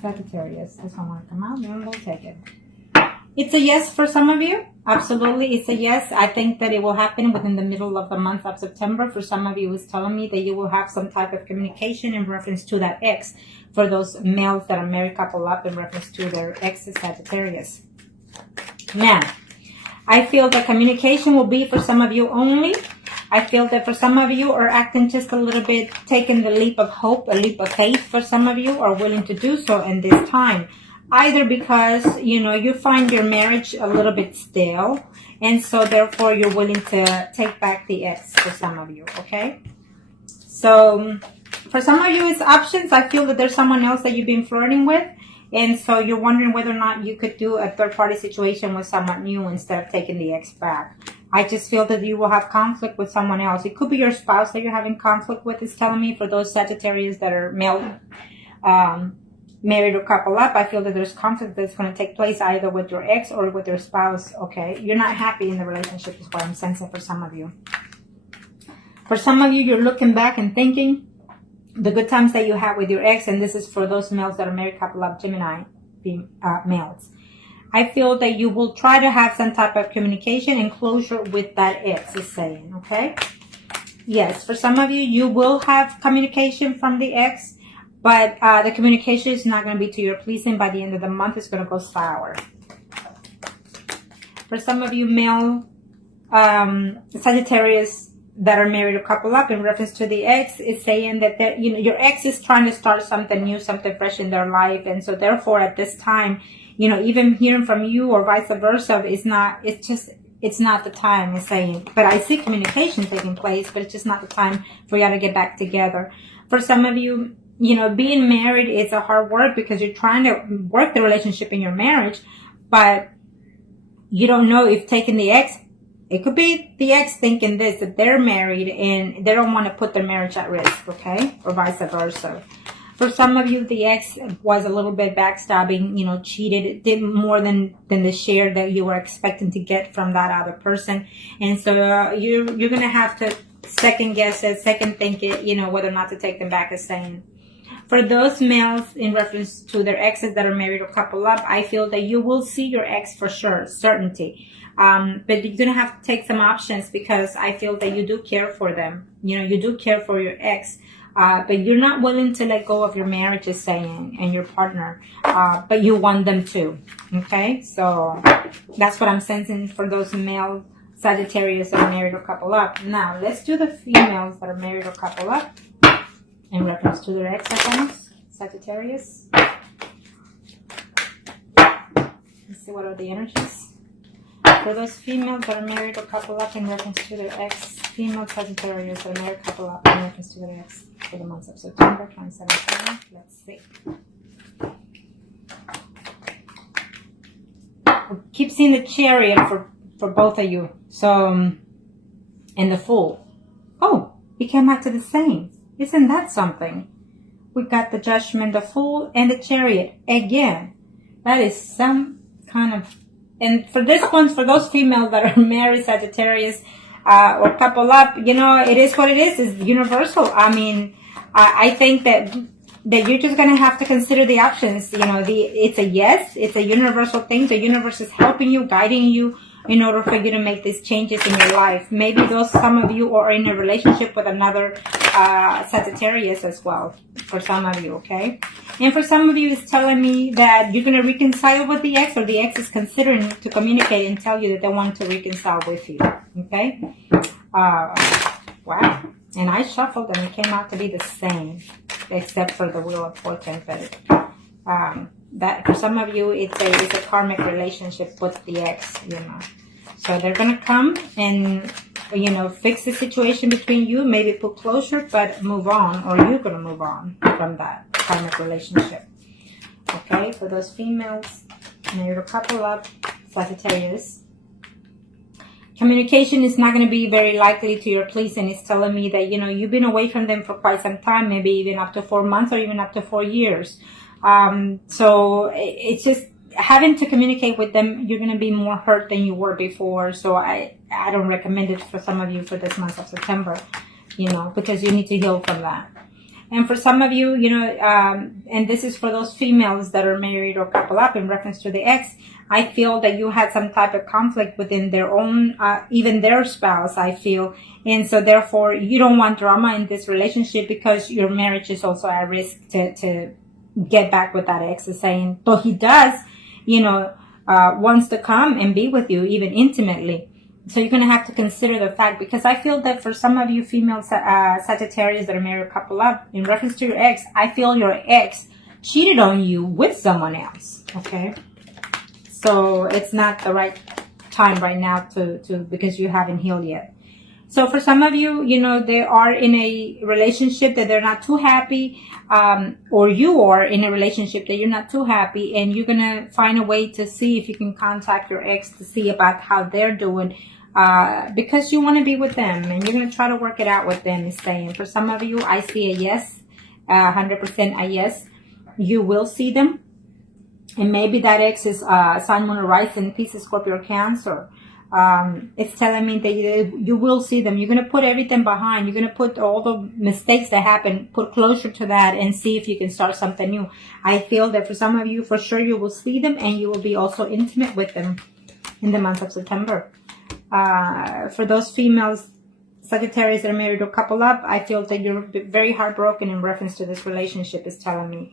Sagittarius. This one want to come out, and we'll take it. It's a yes for some of you. Absolutely, it's a yes. I think that it will happen within the middle of the month of September. For some of you, it's telling me that you will have some type of communication in reference to that ex. For those males that are married, couple up, in reference to their ex Sagittarius. Now, I feel that communication will be for some of you only. I feel that for some of you are acting just a little bit, taking the leap of hope, a leap of faith. For some of you are willing to do so in this time. Either because, you find your marriage a little bit stale, and so therefore you're willing to take back the ex for some of you, okay? So for some of you, it's options. I feel that there's someone else that you've been flirting with, and so you're wondering whether or not you could do a third-party situation with someone new instead of taking the ex back. I just feel that you will have conflict with someone else. It could be your spouse that you're having conflict with, is telling me, for those Sagittarius that are male, married or couple up. I feel that there's conflict that's going to take place either with your ex or with your spouse, okay? You're not happy in the relationship is what I'm sensing for some of you. For some of you, you're looking back and thinking the good times that you had with your ex, and this is for those males that are married, couple up, Gemini males. I feel that you will try to have some type of communication and closure with that ex, is saying, okay? Yes, for some of you, you will have communication from the ex, but the communication is not going to be to your pleasing. By the end of the month, it's going to go sour. For some of you male Sagittarius that are married or couple up, in reference to the ex, is saying that your ex is trying to start something new, something fresh in their life, and so therefore at this time, even hearing from you or vice versa is not. It's not the time, it's saying. But I see communication taking place, but it's just not the time for y'all to get back together. For some of you, being married is a hard work because you're trying to work the relationship in your marriage, but you don't know if taking the ex, it could be the ex thinking this, that they're married and they don't want to put their marriage at risk, okay? Or vice versa. For some of you, the ex was a little bit backstabbing, cheated, did more than the share that you were expecting to get from that other person. And so you're going to have to second guess it, second think it, whether or not to take them back, as saying. For those males in reference to their exes that are married or couple up, I feel that you will see your ex for sure, certainty. But you're going to have to take some options because I feel that you do care for them. You do care for your ex. But you're not willing to let go of your marriage, is saying, and your partner. But you want them to. Okay? So that's what I'm sensing for those male Sagittarius that are married or couple up. Now, let's do the females that are married or couple up in reference to their ex accounts. Sagittarius. Let's see what are the energies. For those females that are married or couple up in reference to their ex, female Sagittarius that are married couple up in reference to their ex for the months of September 2017. Let's see. I keep seeing the Chariot for both of you. So, and the Fool. Oh, it came out to the same. Isn't that something? We got the Judgment, the Fool, and the Chariot again. That is some kind of... And for this one, for those females that are married, Sagittarius, or couple up, it is what it is. It's universal. I mean, I think that you're just going to have to consider the options. It's a yes. It's a universal thing. The universe is helping you, guiding you in order for you to make these changes in your life. Maybe some of you are in a relationship with another Sagittarius as well, for some of you, okay? And for some of you, it's telling me that you're going to reconcile with the ex, or the ex is considering to communicate and tell you that they want to reconcile with you, okay? Wow. And I shuffled and it came out to be the same, except for the Wheel of Fortune. But that for some of you, it's a karmic relationship with the ex, So they're going to come and, fix the situation between you, maybe put closure, but move on, or you're going to move on from that karmic relationship. Okay, for those females, married or couple up, Sagittarius. Communication is not going to be very likely to your pleasing. It's telling me that, you've been away from them for quite some time, maybe even up to 4 months or even up to 4 years. So it's just having to communicate with them. You're going to be more hurt than you were before. So I don't recommend it for some of you for this month of September, because you need to heal from that. And for some of you, and this is for those females that are married or couple up in reference to the ex, I feel that you had some type of conflict within their own, even their spouse, I feel. And so therefore, you don't want drama in this relationship because your marriage is also at risk to get back with that ex, is saying, though he does, wants to come and be with you, even intimately. So you're going to have to consider the fact, because I feel that for some of you female Sagittarius that are married or couple up, in reference to your ex, I feel your ex cheated on you with someone else, okay? So it's not the right time right now because you haven't healed yet. So for some of you, they are in a relationship that they're not too happy, or you are in a relationship that you're not too happy, and you're going to find a way to see if you can contact your ex to see about how they're doing, because you want to be with them, and you're going to try to work it out with them, is saying. For some of you, I see a yes, 100% a yes. You will see them, and maybe that ex is Sun, Moon, or Rising, Pisces, Scorpio, or Cancer. It's telling me that you will see them. You're going to put everything behind. You're going to put all the mistakes that happen, put closure to that, and see if you can start something new. I feel that for some of you, for sure, you will see them, and you will be also intimate with them in the month of September. For those females, Sagittarius that are married or couple up, I feel that you're very heartbroken in reference to this relationship, is telling me.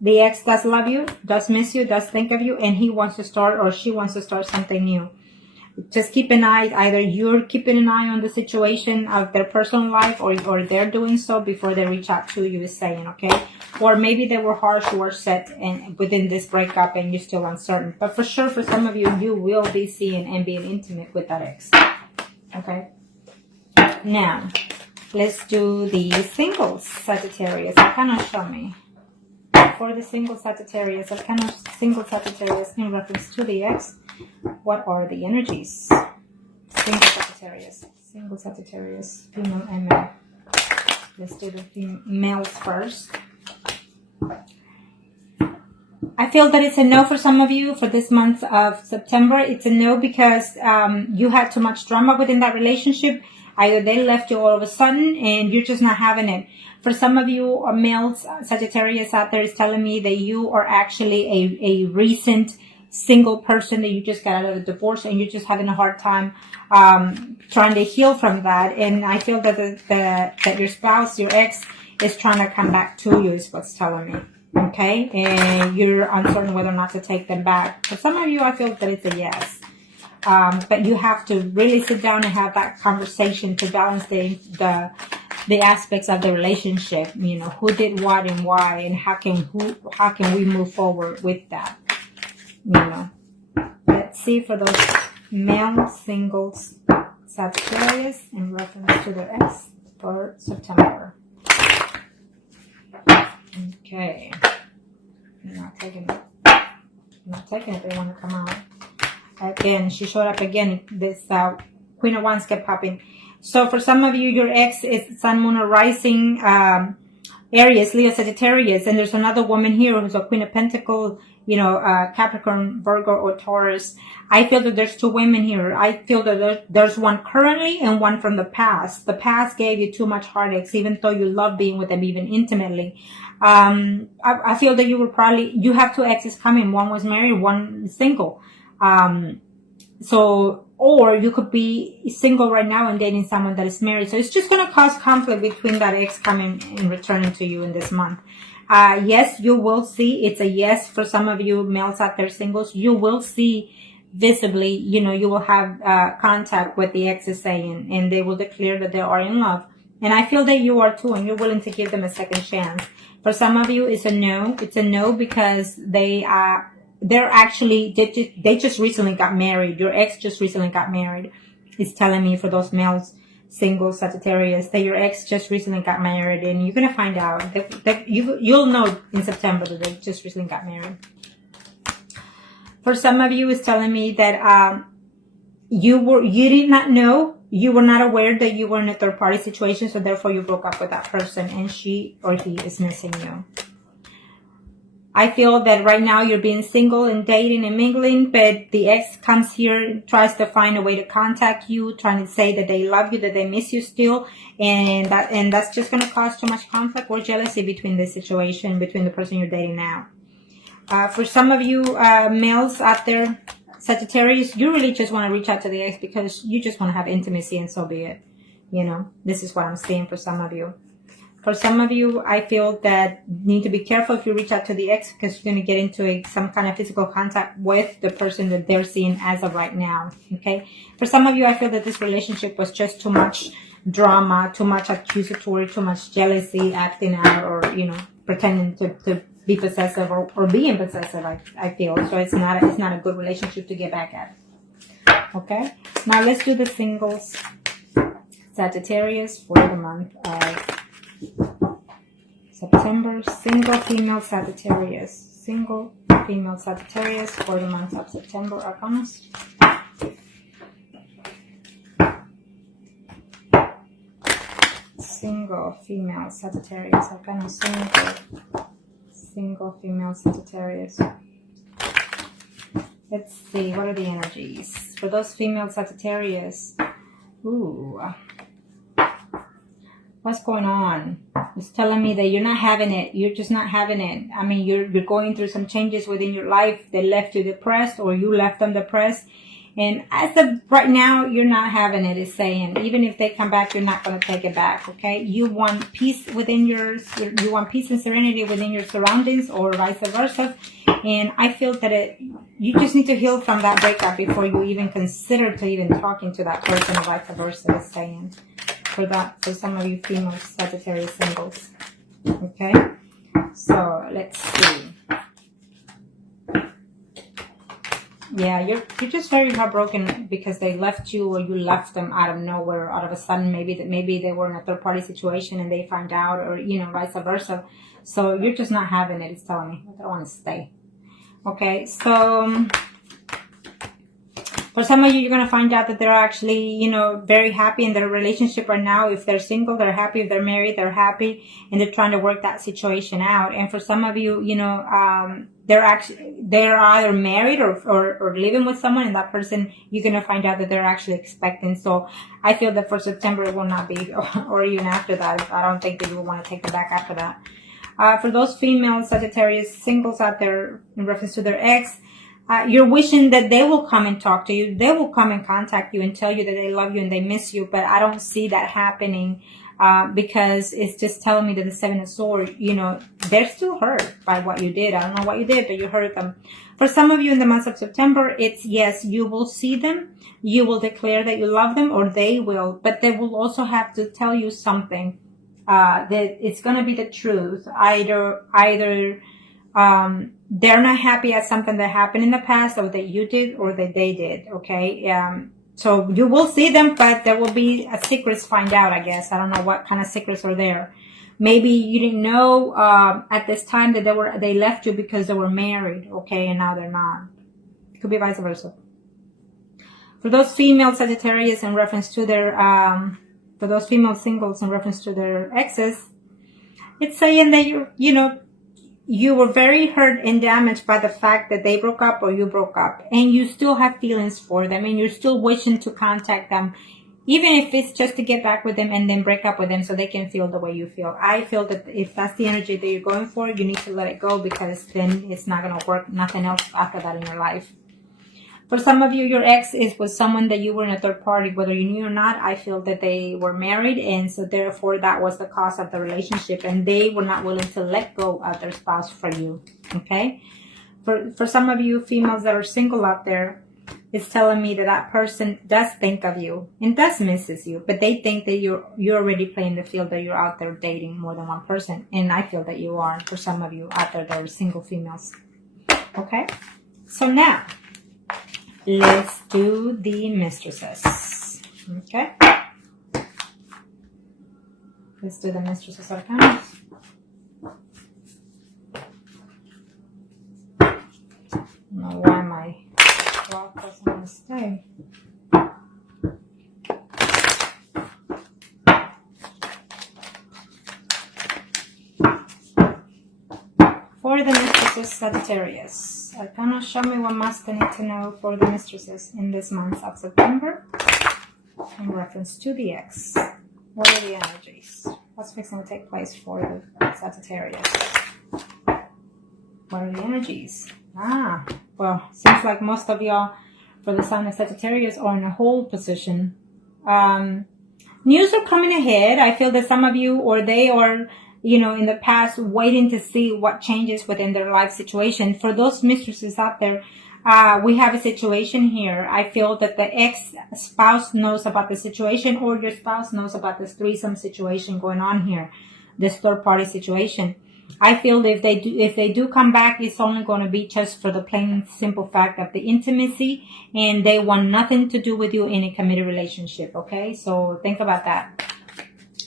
The ex does love you, does miss you, does think of you, and he wants to start, or she wants to start something new. Just keep an eye, either you're keeping an eye on the situation of their personal life, or they're doing so before they reach out to you, is saying, okay? Or maybe they were harsh words said and within this breakup and you're still uncertain. But for sure, for some of you, you will be seeing and being intimate with that ex, okay? Now, let's do the singles, Sagittarius. Kind of show me. For the single Sagittarius, single Sagittarius in reference to the ex, what are the energies? Single Sagittarius, female and male. Let's do the males first. I feel that it's a no for some of you for this month of September. It's a no because you had too much drama within that relationship. Either they left you all of a sudden and you're just not having it. For some of you males, Sagittarius out there, is telling me that you are actually a recent single person, that you just got out of a divorce and you're just having a hard time trying to heal from that. And I feel that that your spouse, your ex, is trying to come back to you, is what's telling me. Okay? And you're uncertain whether or not to take them back. For some of you, I feel that it's a yes. But you have to really sit down and have that conversation to balance the aspects of the relationship. Who did what and why, and how can we move forward with that? Let's see for those male singles Sagittarius in reference to their ex for September. Okay. I'm not taking it. They want to come out. Again, she showed up again. This Queen of Wands kept popping. So for some of you, your ex is Sun, Moon, or Rising, Aries, Leo, Sagittarius. And there's another woman here who's a Queen of Pentacles, Capricorn, Virgo, or Taurus. I feel that there's two women here. I feel that there's one currently and one from the past. The past gave you too much heartaches, even though you love being with them, even intimately. I feel that you have two exes coming. One was married, one is single. Or you could be single right now and dating someone that is married. So it's just going to cause conflict between that ex coming and returning to you in this month. Yes, you will see. It's a yes for some of you males out there, singles. You will see visibly, you will have contact with the ex is saying, and they will declare that they are in love. And I feel that you are too, and you're willing to give them a second chance. For some of you, it's a no. It's a no because they just recently got married. Your ex just recently got married. It's telling me for those males, single Sagittarius, that your ex just recently got married, and you're gonna find out that you'll know in September that they just recently got married. For some of you, it's telling me that you did not know, you were not aware that you were in a third party situation, so therefore you broke up with that person, and she or he is missing you. I feel that right now you're being single and dating and mingling, but the ex comes here, tries to find a way to contact you, trying to say that they love you, that they miss you still, and that's just going to cause too much conflict or jealousy between this situation, between the person you're dating now. For some of you males out there, Sagittarius, you really just want to reach out to the ex because you just want to have intimacy, and so be it. You know, this is what I'm seeing for some of you. For some of you, I feel that you need to be careful if you reach out to the ex because you're going to get into some kind of physical contact with the person that they're seeing as of right now. Okay. For some of you, I feel that this relationship was just too much drama, too much accusatory, too much jealousy, acting out, or, you know, pretending to be possessive or being possessive. I feel so. It's not a good relationship to get back at. Okay. Now let's do the singles. Sagittarius for the month of September. Single female Sagittarius. Single female Sagittarius for the month of September. Arcanas. Single female Sagittarius. Arcana. Single female Sagittarius. Let's see. What are the energies for those female Sagittarius? Ooh. What's going on? It's telling me that you're not having it. You're just not having it. I mean, you're going through some changes within your life that left you depressed, or you left them depressed. And as of right now, you're not having it. It's saying, even if they come back, you're not going to take it back. Okay. You want peace within you want peace and serenity within your surroundings, or vice versa. And I feel that you just need to heal from that breakup before you even consider to even talking to that person, or vice versa. It's saying. For some of you female Sagittarius singles. Okay, so let's see. Yeah, you're just very heartbroken because they left you, or you left them out of nowhere, out of a sudden. Maybe they were in a third party situation and they find out, or, you know, vice versa. So you're just not having it. It's telling me I don't want to stay. Okay, so for some of you, you're going to find out that they're actually, you know, very happy in their relationship right now. If they're single, they're happy. If they're married, they're happy. And they're trying to work that situation out. And for some of you, you know, they're either married or living with someone. And that person, you're going to find out that they're actually expecting. So I feel that for September, it will not be, or even after that. I don't think that you will want to take it back after that. For those female Sagittarius singles out there in reference to their ex, you're wishing that they will come and talk to you. They will come and contact you and tell you that they love you and they miss you. But I don't see that happening because it's just telling me that the Seven of Swords, you know, they're still hurt by what you did. I don't know what you did, but you hurt them. For some of you in the month of September, it's yes, you will see them. You will declare that you love them, or they will. But they will also have to tell you something that it's going to be the truth. Either they're not happy at something that happened in the past, or that you did, or that they did. Okay. So you will see them, but there will be a secrets find out, I guess. I don't know what kind of secrets are there. Maybe you didn't know, at this time that they left you because they were married. Okay. And now they're not. It could be vice versa. For those female Sagittarius in reference to their, for those female singles in reference to their exes, it's saying that you were very hurt and damaged by the fact that they broke up or you broke up, and you still have feelings for them, and you're still wishing to contact them, even if it's just to get back with them and then break up with them so they can feel the way you feel. I feel that if that's the energy that you're going for, you need to let it go, because then it's not going to work. Nothing else after that in your life. For some of you, your ex is with someone that you were in a third party, whether you knew or not. I feel that they were married, and so therefore that was the cause of the relationship, and they were not willing to let go of their spouse for you. Okay. For some of you females that are single out there, it's telling me that that person does think of you and does misses you, but they think that you're already playing the field, that you're out there dating more than one person. And I feel that you are, for some of you out there that are single females. Okay. So now, let's do the mistresses. Okay. Let's do the mistresses arcana. I don't know why my clock doesn't want to stay. For the mistresses, Sagittarius. Arcana, show me what must I need to know for the mistresses in this month of September in reference to the ex. What are the energies? What's fixing to take place for the Sagittarius? What are the energies? Well, seems like most of y'all for the sign of Sagittarius are in a hold position. News are coming ahead. I feel that some of you, or they are, in the past, waiting to see what changes within their life situation. For those mistresses out there, we have a situation here. I feel that the ex-spouse knows about the situation, or your spouse knows about this threesome situation going on here, this third-party situation. I feel that if they do come back, it's only going to be just for the plain simple fact of the intimacy, and they want nothing to do with you in a committed relationship. Okay, so think about that,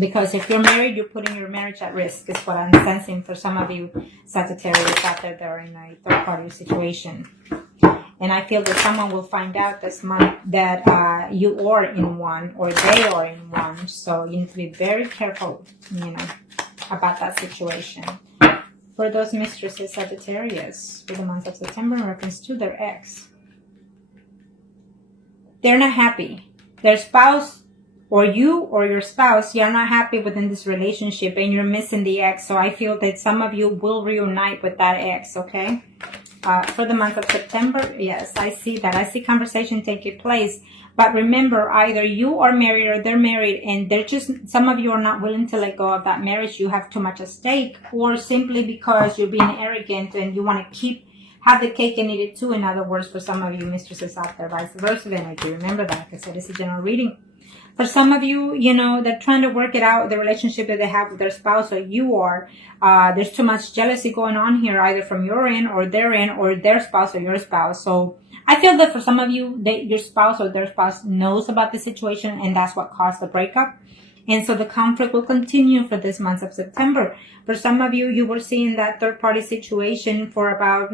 because if you're married, you're putting your marriage at risk, is what I'm sensing for some of you Sagittarius out there that are in a third-party situation. And I feel that someone will find out this month that you are in one, or they are in one. So you need to be very careful, about that situation. For those mistresses, Sagittarius, for the month of September in reference to their ex. They're not happy. Their spouse, or you or your spouse, you're not happy within this relationship, and you're missing the ex. So I feel that some of you will reunite with that ex, okay? For the month of September, yes, I see that. I see conversation taking place. But remember, either you are married or they're married, and they're just, some of you are not willing to let go of that marriage. You have too much at stake, or simply because you're being arrogant and you want to have the cake and eat it too. In other words, for some of you mistresses out there, vice versa energy. Remember that, like I said, it's a general reading. For some of you, they're trying to work it out, the relationship that they have with their spouse, or you are. There's too much jealousy going on here, either from your end or their end, or their spouse or your spouse. So I feel that for some of you, your spouse or their spouse knows about the situation, and that's what caused the breakup. And so the conflict will continue for this month of September. For some of you, you were seeing that third-party situation for about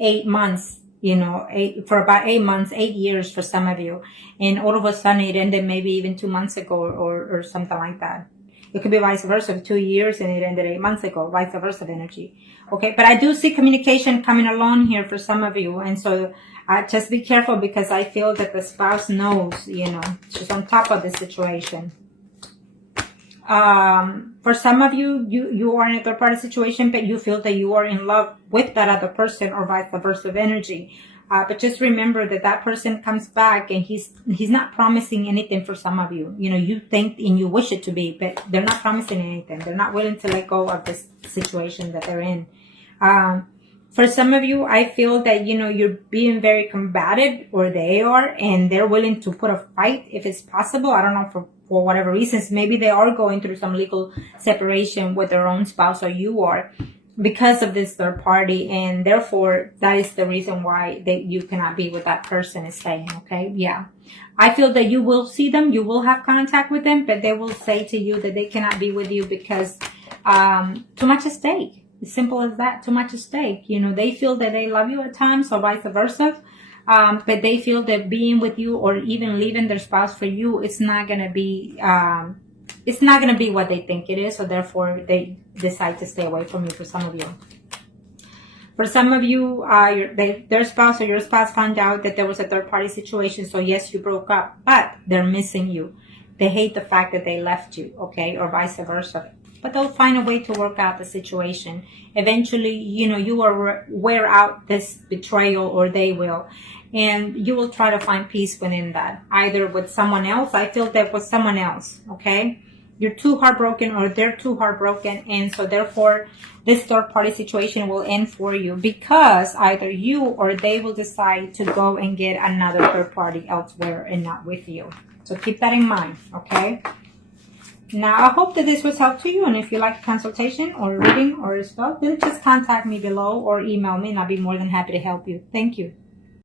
8 months. For about 8 months, 8 years for some of you. And all of a sudden it ended maybe even 2 months ago or something like that. It could be vice versa, 2 years and it ended 8 months ago, vice versa energy. Okay, but I do see communication coming along here for some of you. And so just be careful, because I feel that the spouse knows, she's on top of the situation. For some of you, you are in a third party situation, but you feel that you are in love with that other person, or vice versa energy. But just remember that person comes back, and he's not promising anything for some of you. You think and you wish it to be, but they're not promising anything. They're not willing to let go of this situation that they're in. For some of you, I feel that, you're being very combative, or they are, and they're willing to put a fight if it's possible. I don't know, for whatever reasons. Maybe they are going through some legal separation with their own spouse, or you are, because of this third party, and therefore that is the reason why you cannot be with that person, is saying, okay? Yeah. I feel that you will see them, you will have contact with them, but they will say to you that they cannot be with you because too much at stake. As simple as that, too much at stake. They feel that they love you at times, or vice versa. But they feel that being with you, or even leaving their spouse for you, it's not going to be what they think it is. So therefore they decide to stay away from you, for some of you. For some of you, their spouse or your spouse found out that there was a third party situation. So yes, you broke up, but they're missing you. They hate the fact that they left you, okay, or vice versa. But they'll find a way to work out the situation. Eventually, you will wear out this betrayal, or they will. And you will try to find peace within that. Either with someone else. I feel that with someone else, okay? You're too heartbroken, or they're too heartbroken. And so therefore, this third party situation will end for you, because either you or they will decide to go and get another third party elsewhere and not with you. So keep that in mind, okay? Now, I hope that this was helpful to you, and if you like a consultation or reading or a spell, then just contact me below or email me, and I'll be more than happy to help you. Thank you.